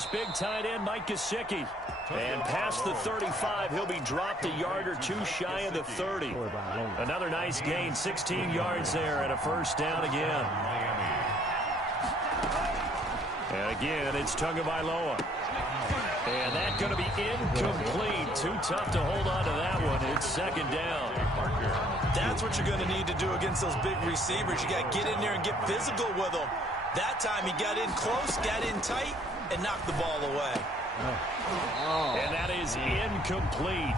this big tight end, Mike Gesicki. And past the 35, he'll be dropped a yard or two shy of the 30. Another nice gain, 16 yards there, and a first down again. And again, it's Tagovailoa. And that's going to be incomplete. Too tough to hold on to that one. It's second down. That's what you're going to need to do against those big receivers. You got to get in there and get physical with them. That time he got in close, got in tight, and knocked the ball away. And that is incomplete.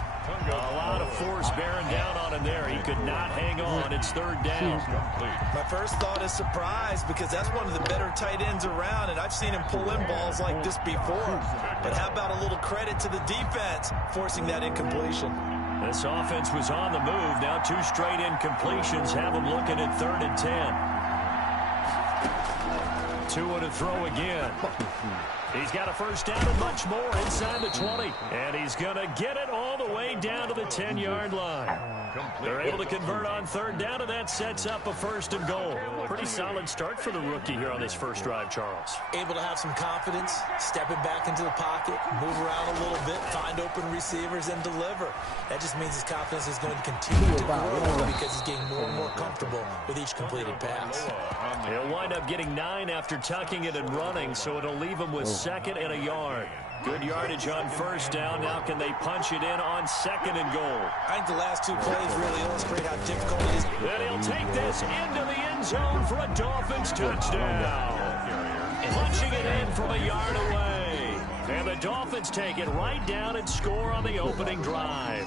A lot of force bearing down on him there. He could not hang on. It's third down. My first thought is surprise, because that's one of the better tight ends around, and I've seen him pull in balls like this before. But how about a little credit to the defense forcing that incompletion? This offense was on the move. Now two straight incompletions have them looking at 3rd and 10. Tua to throw again. He's got a first down and much more inside the 20. And he's going to get it all the way down to the 10-yard line. They're able to convert on 3rd down, and that sets up a 1st and goal. Pretty solid start for the rookie here on this first drive, Charles. Able to have some confidence, stepping back into the pocket, move around a little bit, find open receivers, and deliver. That just means his confidence is going to continue to grow because he's getting more and more comfortable with each completed pass. He'll wind up getting 9 after tucking it and running, so it'll leave him with 2nd and a yard. Good yardage on 1st down. Now can they punch it in on 2nd and goal? I think the last two plays really illustrate how difficult it is. Then he'll take this into the end zone for a Dolphins touchdown. Punching it in from a yard away. And the Dolphins take it right down and score on the opening drive.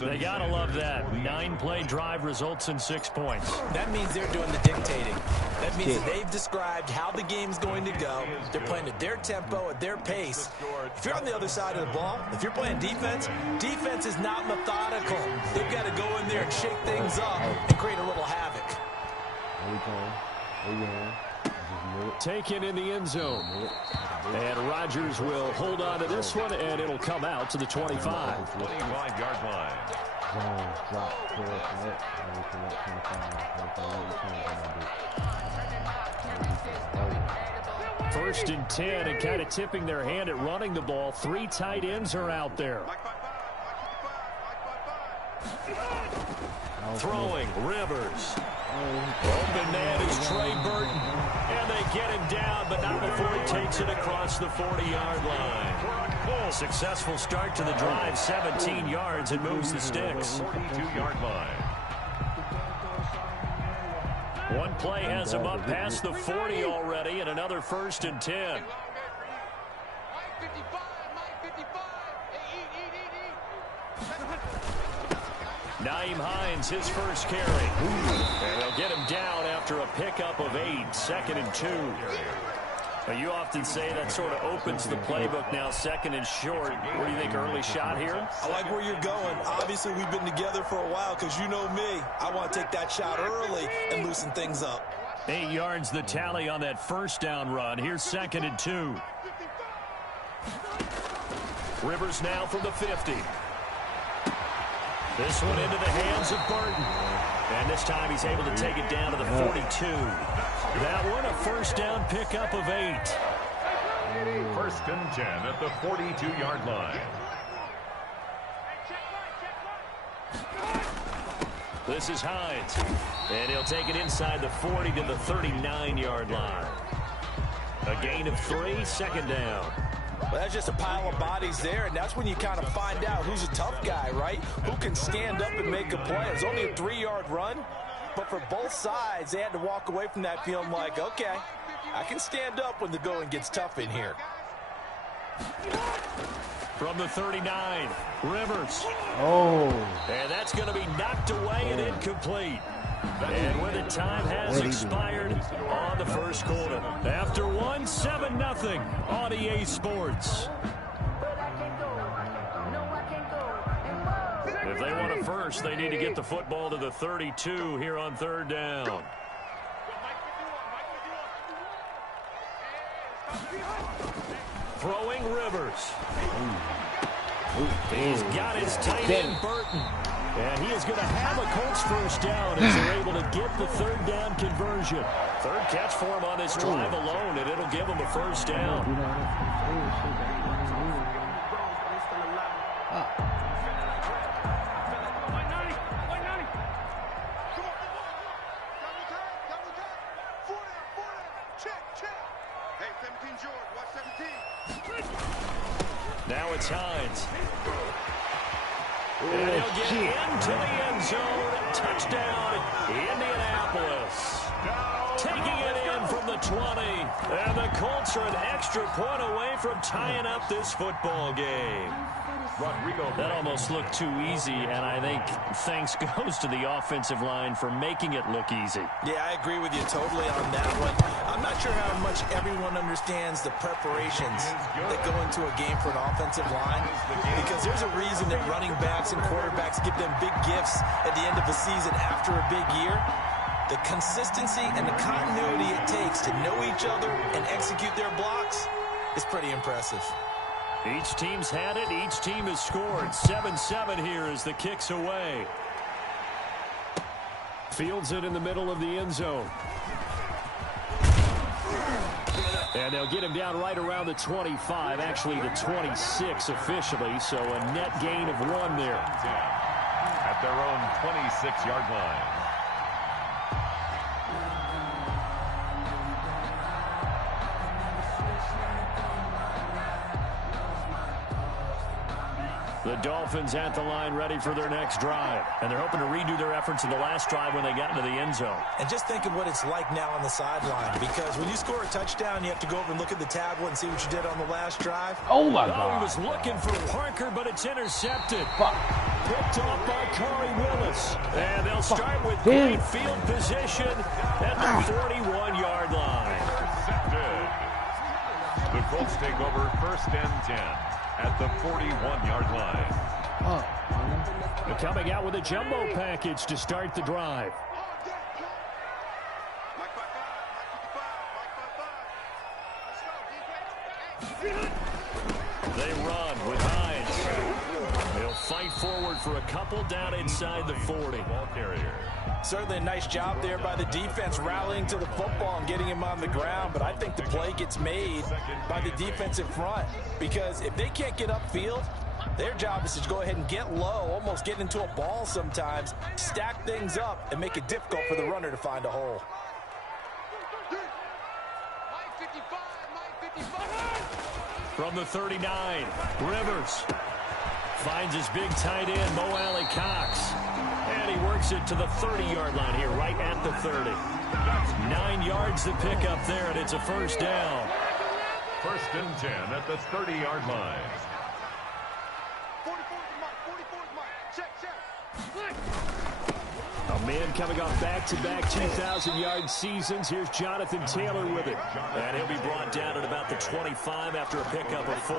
They gotta love that. 9-play drive results in 6 points. That means they're doing the dictating. That means that they've described how the game's going to go. They're playing at their tempo, at their pace. If you're on the other side of the ball, if you're playing defense, defense is not methodical. They've got to go in there and shake things up and create a little havoc. Taken in the end zone. And Rodgers will hold on to this one, and it'll come out to the 25. 25-yard line. 1st and 10, and kind of tipping their hand at running the ball. 3 tight ends are out there. Throwing, Rivers. Open man is Trey Burton. And they get him down, but not before he takes it across the 40-yard line. Successful start to the drive, 17 yards, and moves the sticks. 42-yard line. One play has him up past the 40 already, and another 1st and 10. Nyheim Hines, his first carry. And they'll get him down after a pickup of 8, 2nd and 2. Now, you often say that sort of opens the playbook now, 2nd and short. What do you think, early shot here? I like where you're going. Obviously, we've been together for a while because you know me. I want to take that shot early and loosen things up. 8 yards the tally on that 1st down run. Here's 2nd and 2. Rivers now from the 50. This one into the hands of Burton. And this time he's able to take it down to the 42. That one a 1st down pickup of 8. 1st and 10 at the 42-yard line. This is Hines. And he'll take it inside the 40 to the 39-yard line. A gain of 3, 2nd down. Well, that's just a pile of bodies there, and that's when you kind of find out who's a tough guy, right? Who can stand up and make a play. It's only a 3-yard run, but for both sides, they had to walk away from that feeling like, okay, I can stand up when the going gets tough in here. From the 39, Rivers. Oh. And that's going to be knocked away and incomplete. And when the time has expired on the 1st quarter. After 1, 7-0 on EA Sports. If they want a first, they need to get the football to the 32 here on 3rd down. Throwing Rivers. He's got his tight end, Burton. And he is going to have a Colts 1st down as they're able to get the 3rd down conversion. 3rd catch for him on this drive alone, and it'll give him a first down. Now it's Hines. And he'll get into the end zone. Touchdown, Indianapolis. Taking it in from the 20. And the Colts are an extra point away from tying up this football game. That almost looked too easy, and I think thanks goes to the offensive line for making it look easy. Yeah, I agree with you totally on that one. I'm not sure how much everyone understands the preparations that go into a game for an offensive line, because there's a reason that running backs and quarterbacks give them big gifts at the end of a season after a big year. The consistency and the continuity it takes to know each other and execute their blocks is pretty impressive. Each team's had it. Each team has scored. 7-7 here as the kick's away. Fields it in the middle of the end zone. And they'll get him down right around the 25, actually the 26 officially, so a net gain of 1 there. At their own 26-yard line. The Dolphins at the line ready for their next drive. And they're hoping to redo their efforts in the last drive when they got into the end zone. And just think of what it's like now on the sideline, because when you score a touchdown, you have to go over and look at the tablet and see what you did on the last drive. Oh, my God. He was looking for Parker, but it's intercepted. Picked off by Corey Willis. And they'll start with great field position at the 41-yard line. Intercepted. The Colts take over 1st and 10 at the 41-yard line. They're coming out with a jumbo package to start the drive. They run with Hines. They'll fight forward for a couple down inside the 40. Ball carrier. Certainly a nice job there by the defense rallying to the football and getting him on the ground, but I think the play gets made by the defensive front, because if they can't get upfield, their job is to go ahead and get low, almost get into a ball sometimes, stack things up, and make it difficult for the runner to find a hole. From the 39, Rivers finds his big tight end, Mo Alley Cox. And he works it to the 30-yard line here, right at the 30. 9 yards to pick up there, and it's a first down. 1st and 10 at the 30-yard line. A man coming off back-to-back 2,000-yard seasons. Here's Jonathan Taylor with it. And he'll be brought down at about the 25 after a pickup of 4.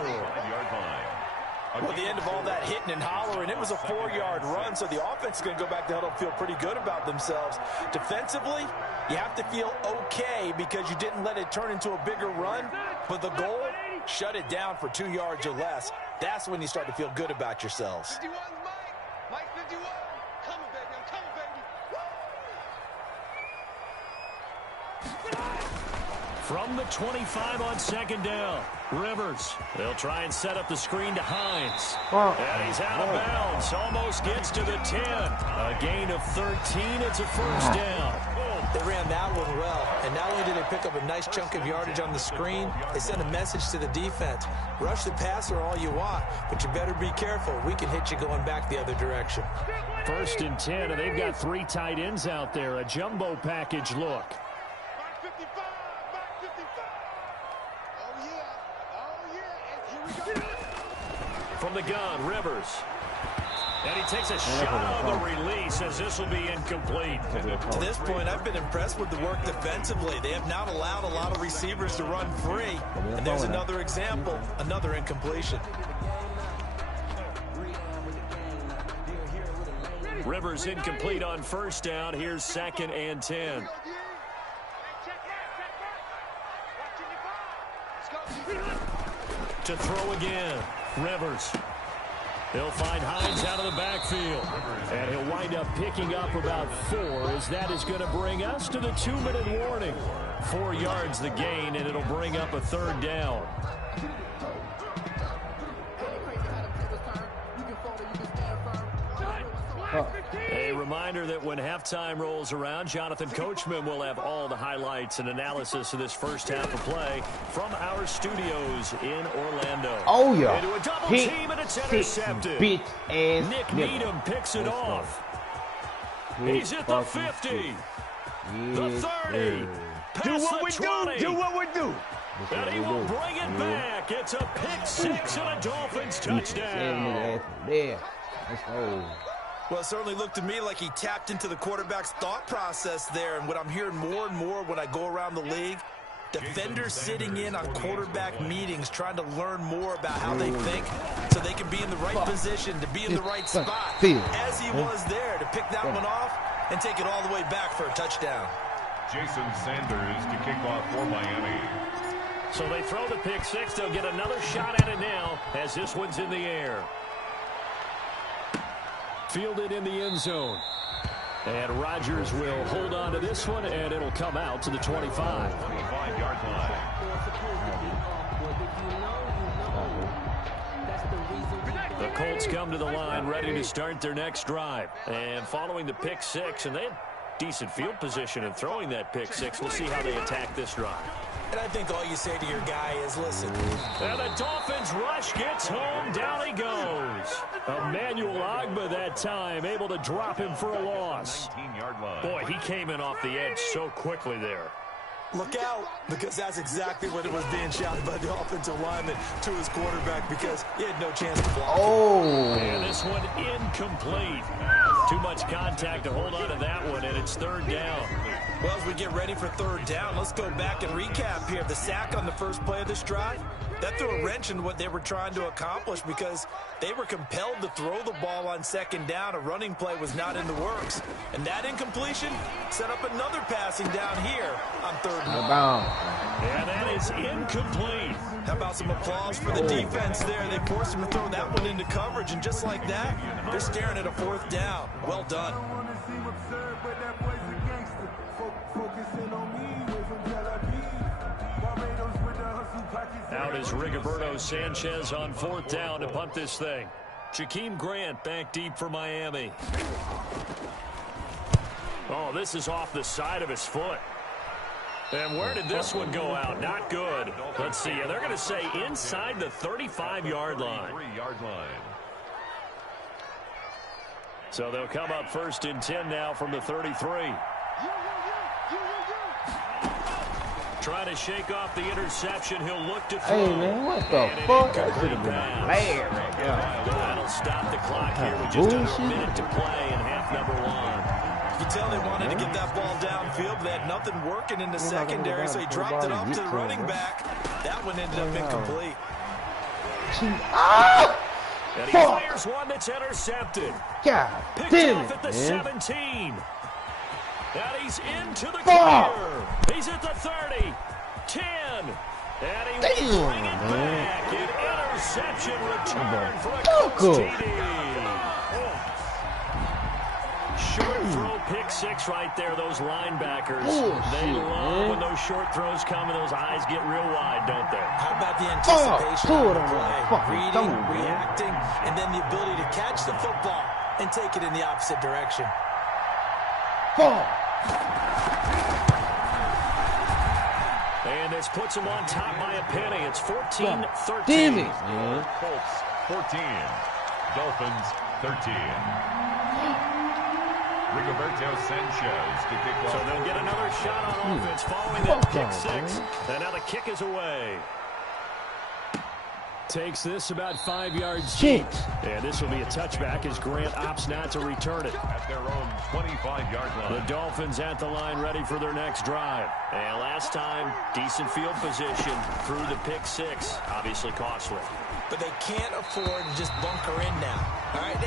Well, at the end of all that hitting and hollering, it was a 4-yard run, so the offense is going to go back to huddle and feel pretty good about themselves. Defensively, you have to feel okay because you didn't let it turn into a bigger run, but the goal, shut it down for 2 yards or less. That's when you start to feel good about yourselves. Mike 51, coming, baby, I'm coming, baby. From the 25 on 2nd down, Rivers. They'll try and set up the screen to Hines. And he's out of bounds. Almost gets to the 10. A gain of 13. It's a first down. They ran that one well, and not only did they pick up a nice chunk of yardage on the screen, they sent a message to the defense. Rush the passer all you want, but you better be careful. We can hit you going back the other direction. 1st and 10, and they've got 3 tight ends out there. A jumbo package look. From the gun, Rivers. And he takes a shot on the release as this will be incomplete. To this point, I've been impressed with the work defensively. They have not allowed a lot of receivers to run free. And there's another example, another incompletion. Rivers incomplete on 1st down. Here's 2nd and 10. To throw again, Rivers. He'll find Hines out of the backfield. And he'll wind up picking up about 4, as that is going to bring us to the 2-minute warning. 4 yards the gain, and it'll bring up a 3rd down. A reminder that when halftime rolls around, Jonathan Coachman will have all the highlights and analysis of this first half of play from our studios in Orlando. Oh, yeah. Into a double Pick team, and it's intercepted. Bitch ass Nick nigga. Needham picks it off. He's at the 50. The 30. Do Past what we the 20. do. Do what we do. And he will bring it back. It's a pick 6 and a Dolphins touchdown. There. Let's go. Well, it certainly looked to me like he tapped into the quarterback's thought process there. And what I'm hearing more and more when I go around the league, defenders sitting in on quarterback meetings trying to learn more about how they think so they can be in the right position to be in the right spot. As he was there to pick that one off and take it all the way back for a touchdown. Jason Sanders to kick off for Miami. So they throw the pick 6. They'll get another shot at it now as this one's in the air. Fielded in the end zone. And Rodgers will hold on to this one, and it'll come out to the 25. 25-yard line. The Colts come to the line ready to start their next drive. And following the pick 6, and they had decent field position in throwing that pick 6. We'll see how they attack this drive. And I think all you say to your guy is, listen. And the Dolphins rush gets home. Down he goes. Emmanuel Ogbah that time, able to drop him for a loss. 19-yard line. Boy, he came in off the edge so quickly there. Look out, because that's exactly what it was being shouted by the offensive lineman to his quarterback because he had no chance to block. Oh. And this one incomplete. Too much contact to hold on to that one, and it's 3rd down. Well, as we get ready for 3rd down, let's go back and recap here. The sack on the first play of this drive, that threw a wrench in what they were trying to accomplish because they were compelled to throw the ball on 2nd down. A running play was not in the works. And that incompletion set up another passing down here on 3rd down. And that is incomplete. How about some applause for the defense there? They forced him to throw that one into coverage, and just like that, they're staring at a 4th down. Well done. Out is Rigoberto Sanchez on 4th down to punt this thing. Jakeem Grant back deep for Miami. Oh, this is off the side of his foot. And where did this one go out? Not good. Let's see. They're going to say inside the 35-yard line. 3-yard line. So they'll come up 1st and 10 now from the 33. Trying to shake off the interception. He'll look to throw. Hey, man, what the fuck? That should have been pass. bad right there. That'll stop the clock here with just under a minute to play in half number 1. You can tell they wanted to get that ball downfield, but they had nothing working in the secondary, so he dropped it off to the running back. That one ended up incomplete. And he fires one that's intercepted. God Picked damn off it, at the man. 17. And he's into the clear. He's at the 30. 10. And he will bring it back. An interception return for a Colts TD. Short throw, pick 6 right there. Those linebackers, they love when those short throws come and those eyes get real wide, don't they? How about the anticipation of the play? Reading, reacting, and then the ability to catch the football and take it in the opposite direction. And this puts him on top by a penny. It's 14-13. Damn it, man. Colts 14. Dolphins 13. Rigoberto Sanchez to kick off. So they'll get another shot on offense following that pick 6. And now the kick is away. Takes this about 5 yards deep. And this will be a touchback as Grant opts not to return it. At their own 25-yard line. The Dolphins at the line ready for their next drive. And last time, decent field position through the pick 6. Obviously costly. But they can't afford to just bunker in now. All right,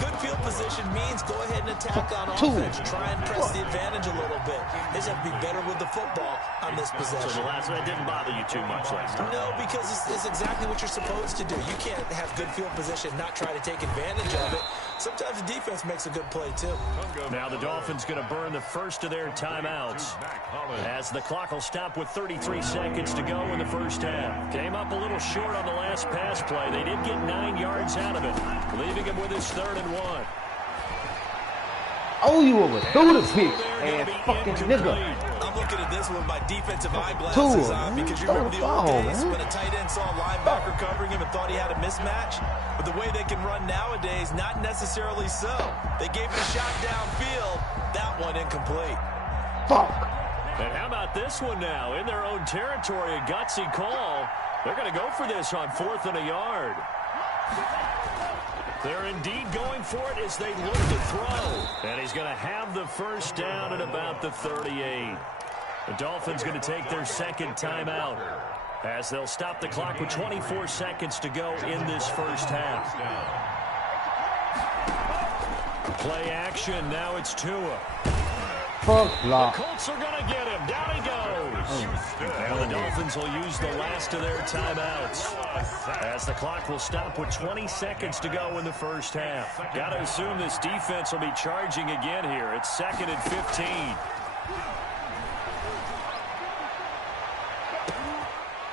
good field position means go ahead and attack on offense. Try and press the advantage a little bit. They just have to be better with the football on this possession. So that didn't bother you too much last time? No, because it's exactly what you're supposed to do. You can't have good field position, not try to take advantage of it. Sometimes the defense makes a good play, too. Now the Dolphins going to burn the first of their timeouts as the clock will stop with 33 seconds to go in the first half. Came up a little short on the last pass play. They did get 9 yards out of it, leaving him with his 3rd and 1. Oh, you overthrew the pick, and fucking nigga. I'm looking at this with my defensive eyeglasses on because you remember the old days when a tight end saw a linebacker covering him and thought he had a mismatch? But the way they can run nowadays, not necessarily so. They gave it a shot downfield. That one incomplete. Fuck. And how about this one now? In their own territory, a gutsy call. They're going to go for this on 4th and a yard. They're indeed going for it as they look to throw. And he's going to have the first down at about the 38. The Dolphins going to take their 2nd timeout as they'll stop the clock with 24 seconds to go in this first half. Play action. Now it's Tua. Fuck block. The Colts are going to get him. Down he goes. Now the Dolphins will use the last of their timeouts as the clock will stop with 20 seconds to go in the first half. Got to assume this defense will be charging again here. It's 2nd and 15.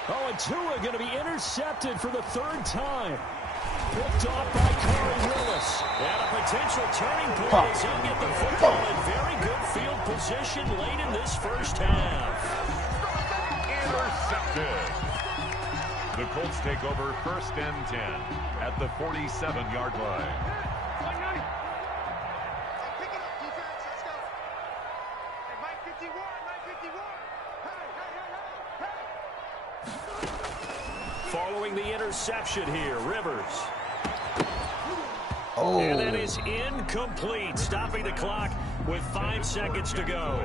Oh, and Tua going to be intercepted for the 3rd time. Picked off by Corey Willis. And a potential turning point as he'll get the football in very good field position late in this first half. Intercepted. The Colts take over 1st and 10 at the 47-yard line. Pick it up, defense. Let's go. Hey, Mike 51, Mike 51. Hey. Following the interception here, Rivers. Oh. And that is incomplete, stopping the clock with 5 seconds to go.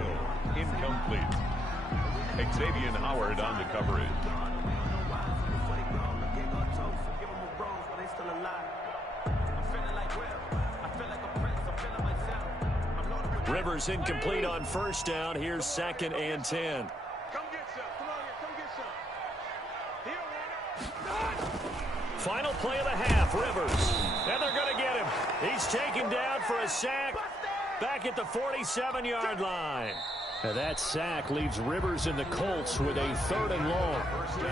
Incomplete. Xavier Howard on the coverage. Rivers incomplete on 1st down. Here's 2nd and 10. Come get some. Come on here. Come get some. Here, Final play of the half, Rivers. And they're going to get him. He's taken down for a sack back at the 47-yard line. And that sack leaves Rivers and the Colts with a 3rd and long.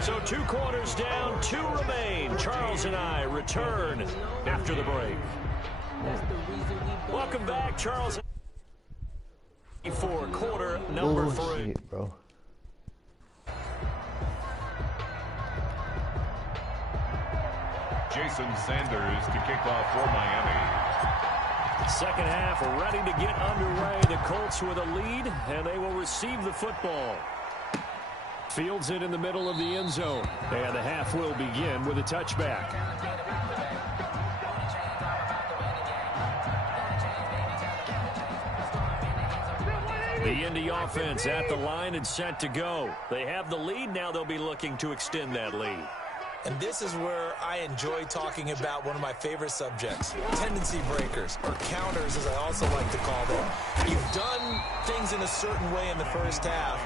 So 2 quarters down, 2 remain. Charles and I return after the break. Welcome back, Charles. For quarter number 3. Shit, bro. Jason Sanders to kick off for Miami. Second half ready to get underway. The Colts with a lead, and they will receive the football. Fields it in the middle of the end zone. And the half will begin with a touchback. The Indy offense at the line and set to go. They have the lead. Now they'll be looking to extend that lead. And this is where I enjoy talking about one of my favorite subjects, tendency breakers, or counters as I also like to call them. You've done things in a certain way in the first half,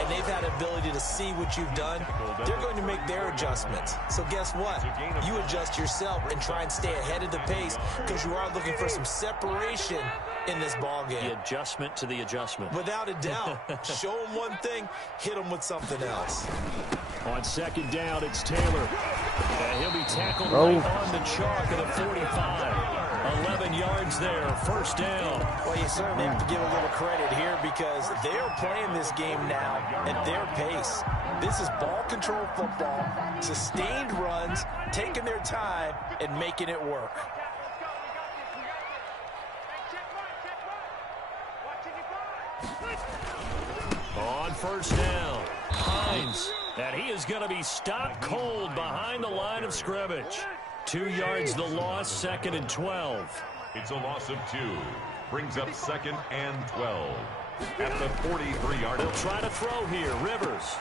and they've had ability to see what you've done. They're going to make their adjustments. So guess what? You adjust yourself and try and stay ahead of the pace because you are looking for some separation in this ball game. The adjustment to the adjustment. Without a doubt. Show them one thing, hit them with something else. On 2nd down, it's Taylor. And he'll be tackled right on the chalk of the 45. 11 yards there, 1st down. Well, you certainly have to give a little credit here because they're playing this game now at their pace. This is ball control football, sustained runs, taking their time, and making it work. On 1st down, Hines. And he is going to be stopped cold behind the line of scrimmage. 2 yards the loss, 2nd and 12. It's a loss of 2. Brings up 2nd and 12. At the 43-yard line. They'll try to throw here. Rivers.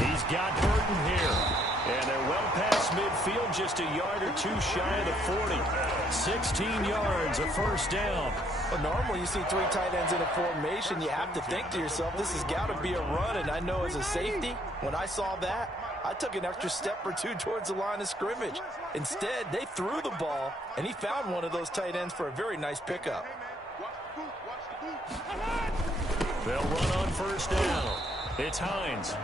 He's got Burton here. And they're well past midfield, just a yard or 2 shy of the 40. 16 yards, a 1st down. Well, normally you see 3 tight ends in a formation, you have to think to yourself, this has got to be a run. And I know as a safety, when I saw that, I took an extra step or two towards the line of scrimmage. Instead, they threw the ball, and he found one of those tight ends for a very nice pickup. They'll run on first down. It's Hines.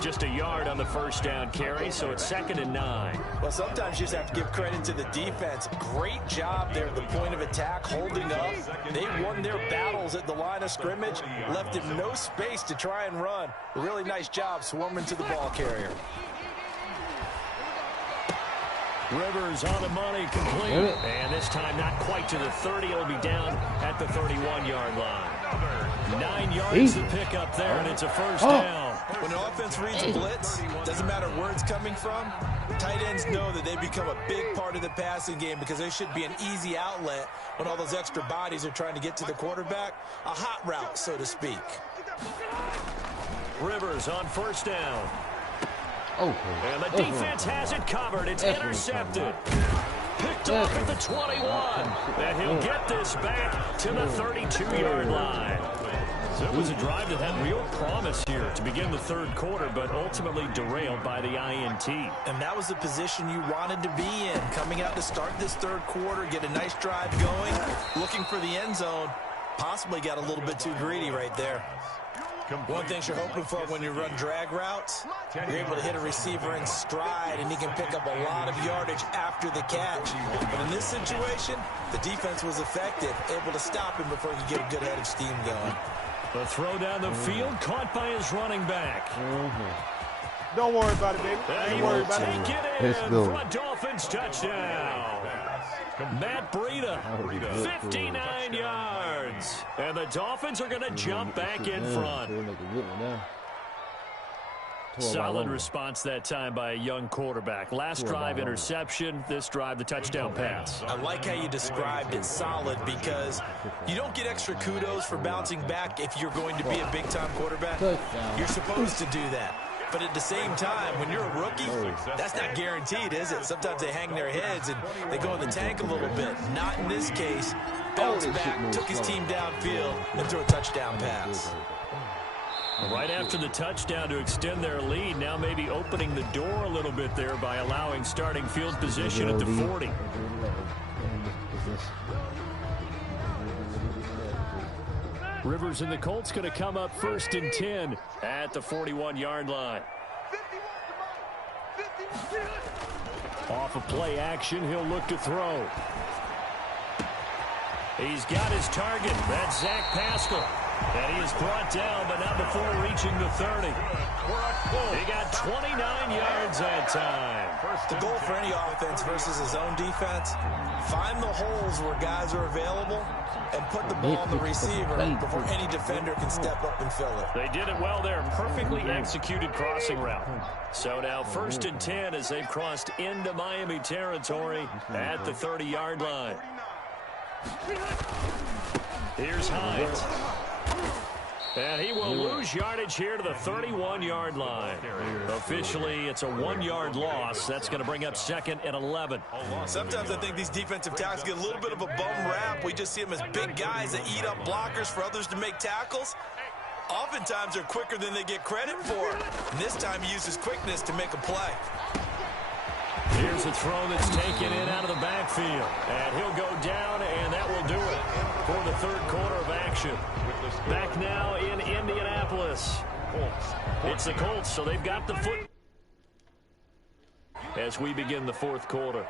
Just a yard on the first down carry, so it's 2nd and 9. Well, sometimes you just have to give credit to the defense. Great job there at the point of attack, holding up. They won their battles at the line of scrimmage, left him no space to try and run. A really nice job swarming to the ball carrier. Rivers on the money, complete. And this time not quite to the 30. It'll be down at the 31-yard line. 9 yards to pick up there, and it's a first down. When an offense reads a blitz, doesn't matter where it's coming from, tight ends know that they become a big part of the passing game because they should be an easy outlet when all those extra bodies are trying to get to the quarterback. A hot route, so to speak. Rivers on first down. And the defense has it covered. It's intercepted. Picked off at the 21. And he'll get this back to the 32-yard line. So it was a drive that had real promise here to begin the third quarter, but ultimately derailed by the INT. And that was the position you wanted to be in. Coming out to start this third quarter, get a nice drive going, looking for the end zone. Possibly got a little bit too greedy right there. One thing you're hoping for when you run drag routes, you're able to hit a receiver in stride, and he can pick up a lot of yardage after the catch. But in this situation, the defense was effective, able to stop him before he could get a good head of steam going. The throw down the field, caught by his running back. Don't worry about it, baby. Don't worry about it. Take it in for a Dolphins touchdown. Matt Breida, 59 yards. And the Dolphins are going to jump back in front. Solid response that time by a young quarterback. Last drive, interception. This drive, the touchdown pass. I like how you described it, solid, because you don't get extra kudos for bouncing back if you're going to be a big-time quarterback. You're supposed to do that. But at the same time, when you're a rookie, that's not guaranteed, is it? Sometimes they hang their heads and they go in the tank a little bit. Not in this case. Bounced back, took his team downfield, and threw a touchdown pass. Right after the touchdown to extend their lead, now maybe opening the door a little bit there by allowing starting field position at the 40. Rivers and the Colts going to come up 1st and 10 at the 41-yard line. Off of play action, he'll look to throw. He's got his target. That's Zach Pascal. And he is brought down, but not before reaching the 30. He got 29 yards that time. The goal for any offense versus his own defense, find the holes where guys are available and put the ball on the receiver before any defender can step up and fill it. They did it well there. Perfectly executed crossing route. So now 1st and 10 as they've crossed into Miami territory at the 30-yard line. Here's Hines. And he will lose yardage here to the 31-yard line. Officially, it's a 1-yard loss. That's going to bring up 2nd and 11. Sometimes I think these defensive tackles get a little bit of a bum rap. We just see them as big guys that eat up blockers for others to make tackles. Oftentimes, they're quicker than they get credit for. And this time, he uses quickness to make a play. Here's a throw that's taken in out of the backfield. And he'll go down, and that will do it for the third quarter of action. Back now in Indianapolis. It's the Colts, so they've got the foot as we begin the fourth quarter.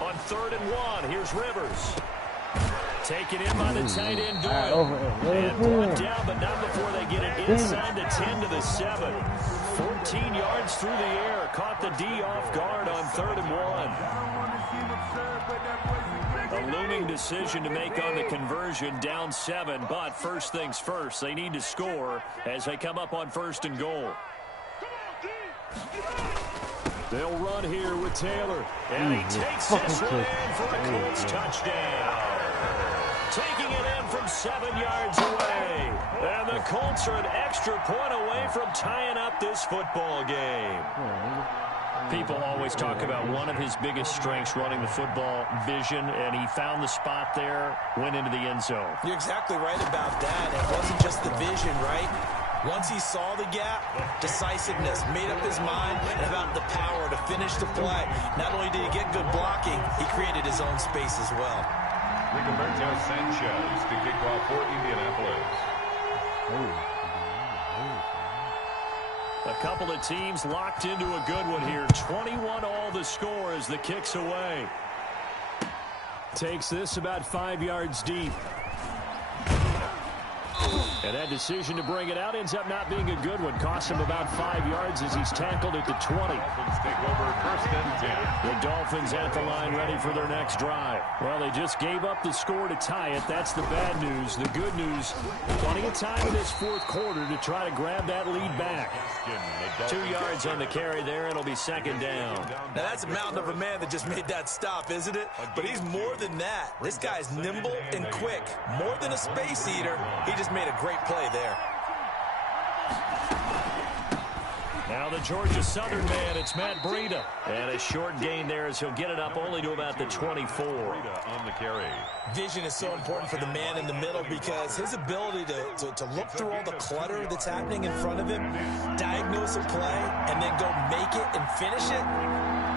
On 3rd and 1, here's Rivers. Taken in by the tight end Doyle. And brought down, but not before they get it inside the 10 to the 7. 14 yards through the air. Caught the D off guard on 3rd and 1. A looming decision to make on the conversion, down 7. But first things first, they need to score as they come up on 1st and goal. They'll run here with Taylor. And he takes this one in for a Colts touchdown. Taking it in from 7 yards away. And the Colts are an extra point away from tying up this football game. People always talk about one of his biggest strengths running the football, vision, and he found the spot there, went into the end zone. You're exactly right about that. It wasn't just the vision, right? Once he saw the gap, decisiveness, made up his mind, and about the power to finish the play. Not only did he get good blocking, he created his own space as well. Rigoberto Sanchez to kick off for Indianapolis. A couple of teams locked into a good one here. 21 all the score as the kick's away. Takes this about 5 yards deep. And that decision to bring it out ends up not being a good one. Cost him about 5 yards as he's tackled at the 20. Dolphins take over first and 10. The Dolphins at the line ready for their next drive. Well, they just gave up the score to tie it. That's the bad news. The good news, plenty of time in this fourth quarter to try to grab that lead back. 2 yards on the carry there. It'll be second down. Now, that's a mountain of a man that just made that stop, isn't it? But he's more than that. This guy's nimble and quick. More than a space eater. He just made a great play there. Now the Georgia Southern man, it's Matt Breida. And a short gain there as he'll get it up only to about the 24. On the carry. Vision is so important for the man in the middle because his ability to look through all the clutter that's happening in front of him, diagnose a play, and then go make it and finish it,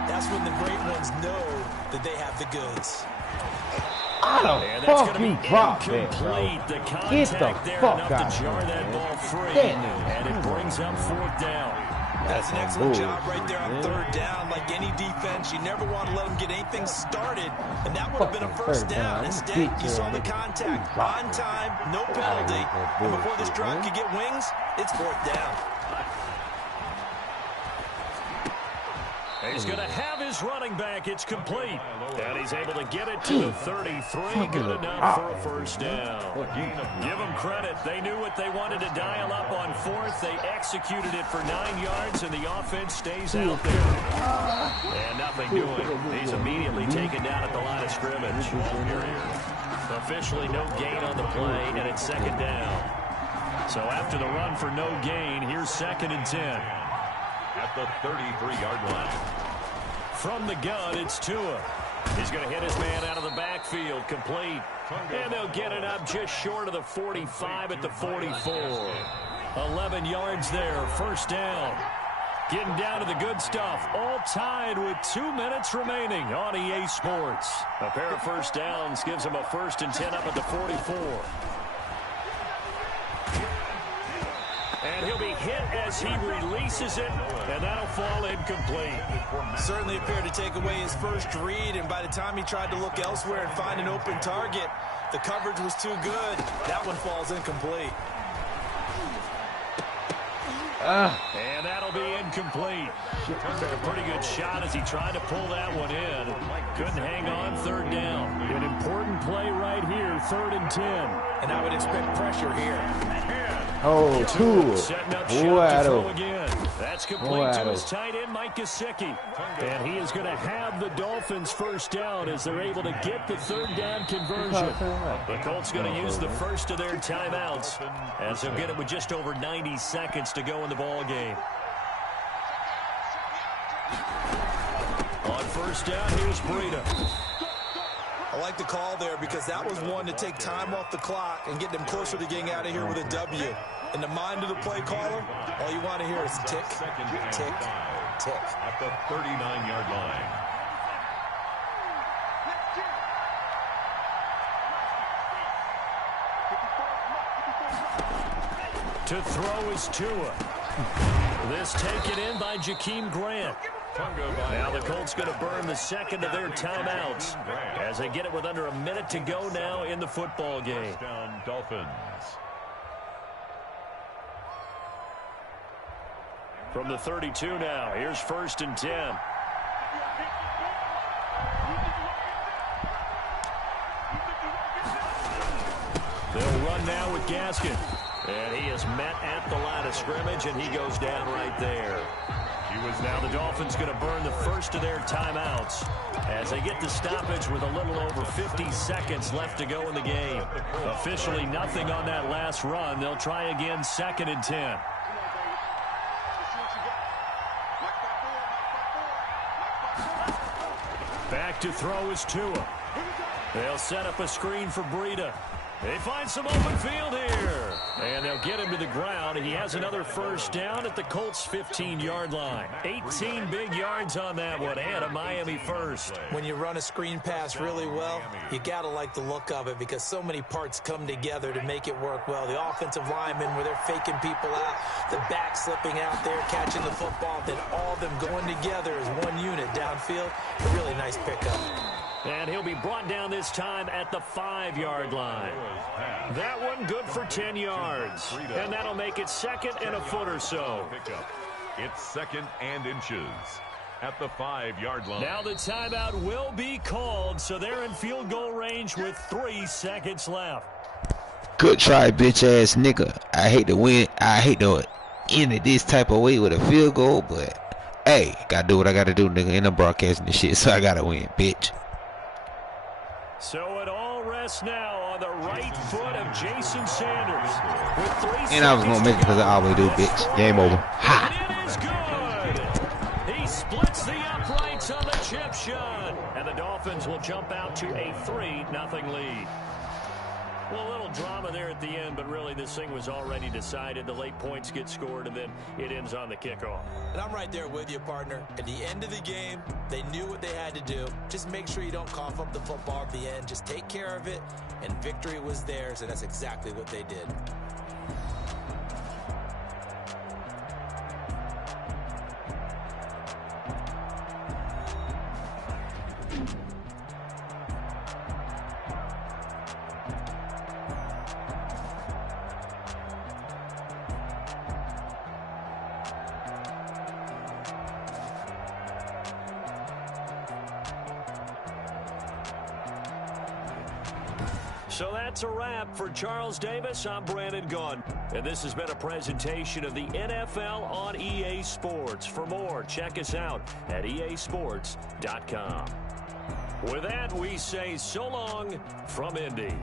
that's when the great ones know that they have the goods. How the fuck he dropped that, bro? The Get the fuck out to jar that ball free, and it brings up fourth down. That's an excellent job right there on third down. Like any defense, you never want to let them get anything started, and that would have been a first down. Instead, you saw the contact on time, no penalty, and before this drive could get wings, it's fourth down. He's going to have his running back. It's complete. And he's able to get it to the 33. Good enough for a first down. Give them credit. They knew what they wanted to dial up on fourth. They executed it for 9 yards, and the offense stays out there. And nothing doing. He's immediately taken down at the line of scrimmage. Officially no gain on the play, and it's second down. So after the run for no gain, here's second and 10. At the 33-yard line. From the gun, it's Tua. He's going to hit his man out of the backfield, complete. And they'll get it up just short of the 45 at the 44. 11 yards there, first down. Getting down to the good stuff, all tied with 2 minutes remaining on EA Sports. A pair of first downs gives him a first and 10 up at the 44. And he'll be hit as he releases it, and that'll fall incomplete. Certainly appeared to take away his first read, and by the time he tried to look elsewhere and find an open target, the coverage was too good. That one falls incomplete. And that'll be incomplete. Took a pretty good shot as he tried to pull that one in. Couldn't hang on, third down. An important play right here, third and 10. And I would expect pressure here. Oh, Tua. Setting up shot to throw again. That's complete to his tight end, Mike Gesicki. And he is going to have the Dolphins first down as they're able to get the third down conversion. The Colts going to use the first of their timeouts as they'll get it with just over 90 seconds to go in the ball game. On first down, here's Breida. I like the call there because that was one to take time off the clock and get them closer to getting out of here with a W. In the mind of the play caller, all you want to hear is tick, tick, tick. At the 39-yard line. To throw is Tua. This taken in by Jakeem Grant. Now the Colts going to burn the second of their timeouts as they get it with under a minute to go now in the football game. Down Dolphins. From the 32 now, here's first and 10. They'll run now with Gaskin. And he is met at the line of scrimmage, and he goes down right there. Now the Dolphins going to burn the first of their timeouts as they get the stoppage with a little over 50 seconds left to go in the game. Officially nothing on that last run. They'll try again, second and 10. to throw is Tua. They'll set up a screen for Breida. They find some open field here. And they'll get him to the ground. He has another first down at the Colts' 15-yard line. 18 big yards on that one, and a Miami first. When you run a screen pass really well, you got to like the look of it because so many parts come together to make it work well. The offensive linemen, where they're faking people out, the back slipping out there, catching the football, then all of them going together as one unit downfield. A really nice pickup. And he'll be brought down this time at the 5-yard line. That one good for 10 yards. And that'll make it second and a foot or so. It's second and inches at the 5-yard line. Now the timeout will be called, so they're in field goal range with 3 seconds left. Good try, bitch-ass nigga. I hate to win. I hate to end it this type of way with a field goal, but, hey, gotta do what I gotta do, nigga. And I'm broadcasting this shit, so I gotta win, bitch. So it all rests now on the right foot of Jason Sanders. With 3 and I was gonna make it because I always do, bitch. Game over. Ha! And it is good. He splits the uprights on the chip shot. And the Dolphins will jump out to a 3-0 lead. Well, a little drama there at the end, but really this thing was already decided. The late points get scored, and then it ends on the kickoff. And I'm right there with you, partner. At the end of the game, they knew what they had to do. Just make sure you don't cough up the football at the end. Just take care of it, and victory was theirs, and that's exactly what they did. So that's a wrap for Charles Davis. I'm Brandon Gunn. And this has been a presentation of the NFL on EA Sports. For more, check us out at easports.com. With that, we say so long from Indy.